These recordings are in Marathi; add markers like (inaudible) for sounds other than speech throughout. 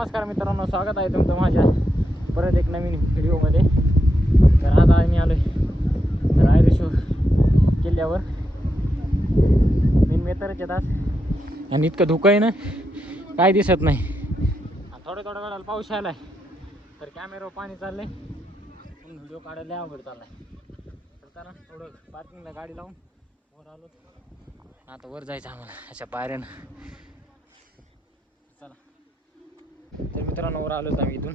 नमस्कार मित्रांनो स्वागत आहे तुमचं माझ्या परत एक नवीन व्हिडिओमध्ये. तर आता आम्ही आलो आहे रायरेश्वर किल्ल्यावर. मेन मेतरच येतात आणि इतकं धुकं आहे ना काय दिसत नाही. थोडं थोड्या थोड्या वेळाला पाऊस आलाय तर कॅमेरावर पाणी चाललंय. म्हणून व्हिडिओ काढायला अवघड चाललाय. तर चला थोडं पार्किंगला गाडी लावून वर आलो. आता वर जायचं आम्हाला अशा पायऱ्यानं चला तर मित्रांनो वर आलोच आम्ही इथून.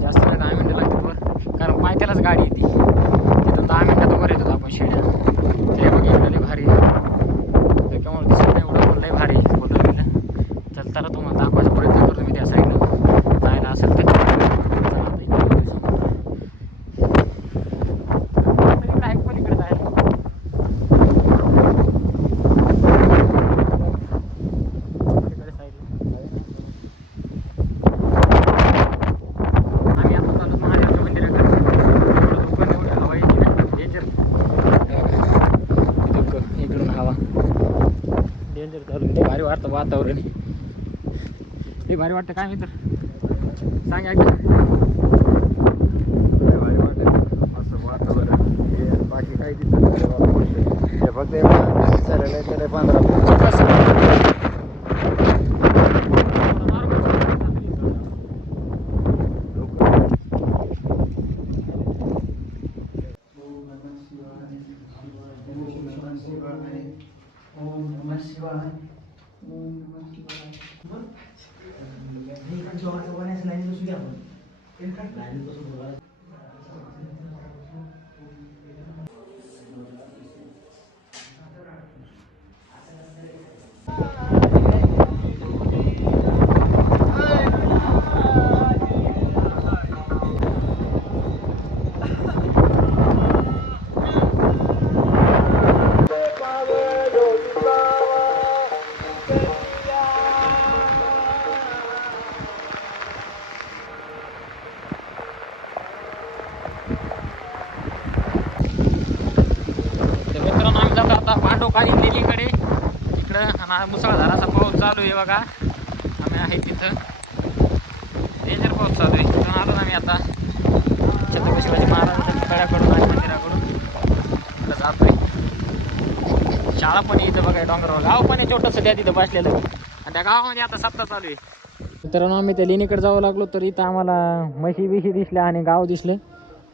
जास्त नाही दहा मिनटं लागतो वर कारण पायथ्यालाच गाडी येते तिथून दहा मिनटात वर येतो आपण शिड्या ते बघ एवढं लय भारी तर केव्हा दिसत नाही एवढं पण लय भारी फोटो बिटं चल चला तुम्हाला दाखवायचा प्रयत्न करतो मी त्या साईडनं जायला असेल तर चला आता इकडे जाऊ. आता इकडे आहे पलीकडे जायला पलीकडे साईडला आम्ही आता चालू महादेवाच्या मंदिराकडे थोडं दुकान एवढं हवा येते ना डेंजर इकडून हवा डेंजर चालू आहे. लय भारी वाटतं वातावरण. लय भारी वाटतं काय मित्र? सांग लय भारी. असं वातावरण. हे बाकी काही दिसत नाही बाबा. हे फक्त हे पाणी चाललेलं आहे, त्याला पंधरा मिनिट. तर मित्रांनो आम्ही जातो आता पांडवकाली देवीकडे इकडं आणि मुसळधाराचा पाऊस चालू आहे बघा. आम्ही आहे तिथं. डेंजर पाऊस चालू आहे. तिथून आलो आम्ही आता. छत्रपती शिवाजी महाराजांच्या तळ्याकडून आणि मंदिराकडून जातोय. शाळा पण इथं बघा डोंगरावर. गाव पण आहे छोटंसं त्या तिथं बसलेलं आणि त्या गावामध्ये आता सप्ताह चालू आहे. मित्रांनो आम्ही त्या लेणीकडे जावं लागलो तर इथं आम्हाला म्हशी बिशी दिसल्या आणि गाव दिसले.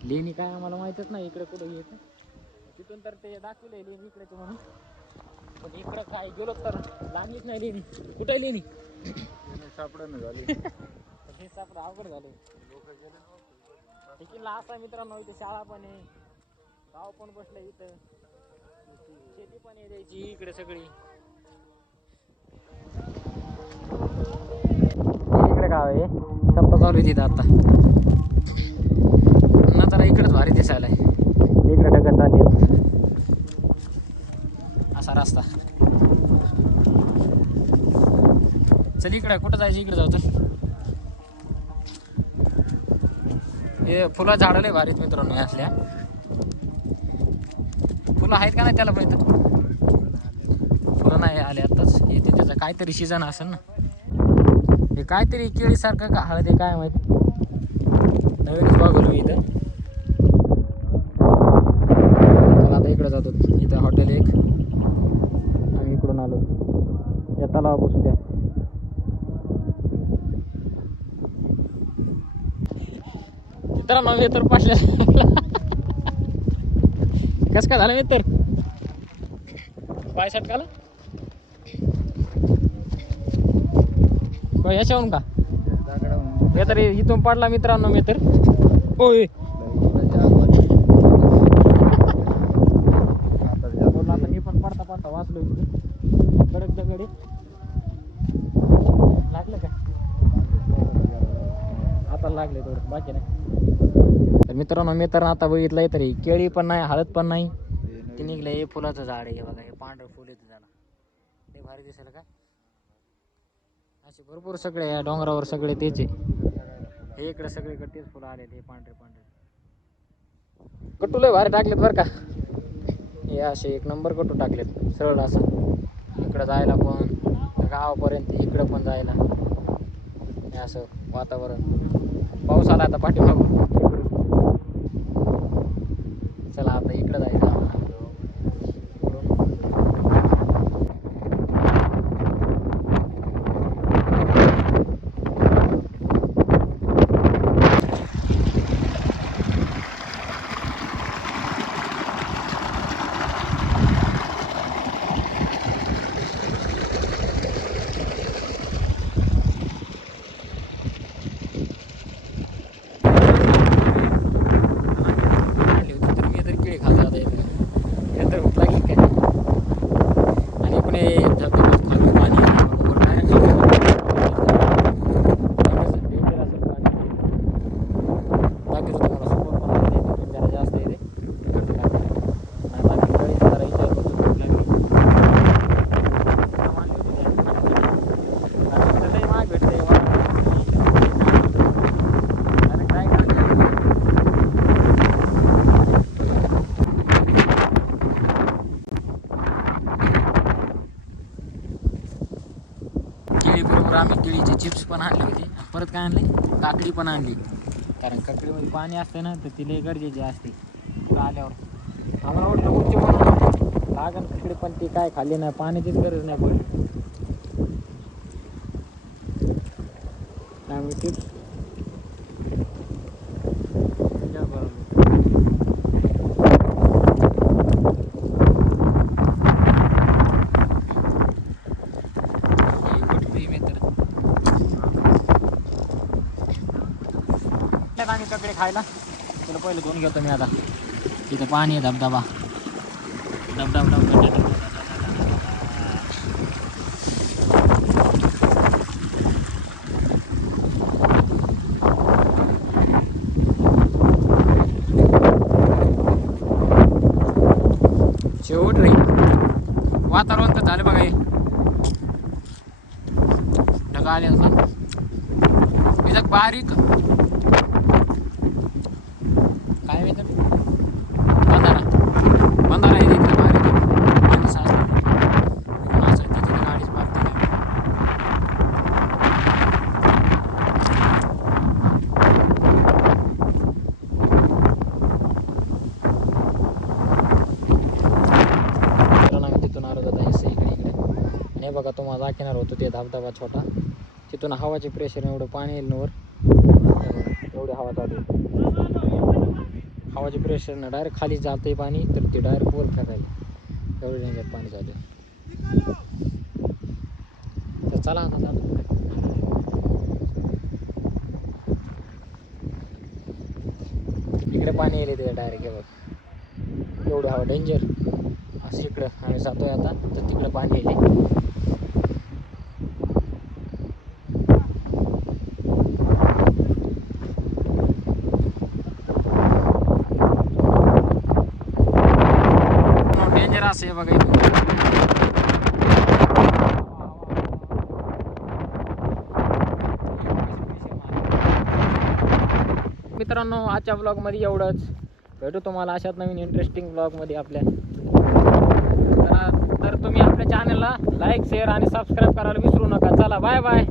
लेणी काय आम्हाला माहीतच नाही इकडे कुठं येतं तिथून तर ते दाखवले लेणी इकडे म्हणून. पण इकडं काय गेलो तर लागलीच नाही लेणी. कुठं लेणी? सापडणं झाली. (laughs) हे सापडं अवघड झालं. किल्ला असा मित्रांनो इथे शाळा पण आहे. गाव पण बसलं इथं. शेती पण आहे द्यायची इकडे सगळी. इकडे गाव आहे. सप्ता चालू आहे तिथं आता. पुन्हा जरा इकडेच भारी दिसायला आहे. इकडे ढगत आली. असा रस्ता. चल इकडे कुठं जायचं? इकडे जाऊ तर हे फुलं झाडं लय भारीत मित्रांनो असल्या. फुलं आहेत का नाही त्याला पण इथं फुलं नाही आले आताच येते त्याचं काहीतरी सीझन असेल ना. हे काहीतरी केळीसारखं का हळद आहे काय माहिती? नवीनच बघलो मी इथं. चला आता इकडं जातो. इथं हॉटेल एक. आम्ही इकडून आलो. या तलावा बसू द्या मित्रांनो मी तर पाठल्या कस काय झालं मित्र? पाय सटकाला? होय, याच्यावरून का? हे तरी तर इथून पडला मित्रांनो मी तर. होय. आता बोलला आता मी पण पडता पडता वाचलो कडक दगडी लागलं का? आता लागले थोडं. बाकी नाही. मित्रांनो मी तर आता बघितलंय तरी केळी पण नाही हळद पण नाही. ते निघलं हे फुलाचं झाड आहे बघा हे पांढरं फुल येतं झालं ते भारी दिसेल का? असे भरपूर सगळे या डोंगरावर सगळे तेच आहे. हे इकडे सगळीकडे तेच फुलं आलेले हे पांढरे पांढरे. कटू लय भारी टाकलेत बरं का? हे असे एक नंबर कटू टाकलेत सरळ असं. इकडं जायला पण गावापर्यंत इकडं पण जायला. हे असं वातावरण. पाऊस आला आता पाठीमागून चला आता इकडं जायचं आम्हाला. इकडून आली होती तर मी तर केळी खात आता इकडे हे तर भूक लागली काय आणि पण हे धबधब्यात खालून पाणी आहे. वर direct खाली danger असेल पाणी. दाखवतो तुम्हाला समोर पण आहे, तिथून जरा जास्त आहे ते. आता आम्ही गडीत जरा विचार करतो भूक लागली. सामान घेऊन द्या. आणि तर लई महाग भेटते अरे काय करते केळी बरोबर आम्ही केळीचे चिप्स पण आणली होती. परत काय आणली? काकडी पण आणली. कारण काकडीमध्ये पाणी असते ना तर ती गरजेचे असते. पुढं आल्यावर. आम्हाला वाटलं उंची पण लागण काकडी पण ती काय खाल्ली नाही पाण्याचीच गरज नाही पडली. त्यामुळे तीच चिप्स आम्ही ककडे खायला. तुला पहिले धुवून घेतो मी आता. तिथं पाणी आहे धबधबा. धबधब धबधबा शेवट रे. वातावरण तर झालं बघा हे. ढगा आले असं बारीक काय माहीत बंधारा बंधारा आहे तिथे बारीक पाणी साचलं म्हणून असं तिथे तर गाडीच पार्क केली आम्ही तिथून आलो जाता इकडे इकडे आणि बघा तुम्हाला दाखवणार होतो ते धबधबा छोटा. तिथून हवाचे प्रेशर एवढं पाणी येईल नवर वर. एवढी हवा चालू हवाचे प्रेशर ना डायरेक्ट खाली जाते पाणी तर ते डायरेक्ट वर फेकायला. एवढी डेंजर पाणी चालू तर चला आता चालू इकडे पाणी येईल तिकडे डायरेक्ट हे बघ. एवढं हवा डेंजर असं इकडं आम्ही जातोय आता तर तिकडं पाणी येईल डेंजर असं आहे बघा इथून. मित्रांनो आजच्या ब्लॉगमध्ये एवढंच. भेटू तुम्हाला अशाच नवीन इंटरेस्टिंग ब्लॉगमध्ये आपल्या. तर तर तुम्ही आपल्या चॅनलला लाईक शेअर आणि सबस्क्राईब करायला विसरू नका. चला बाय बाय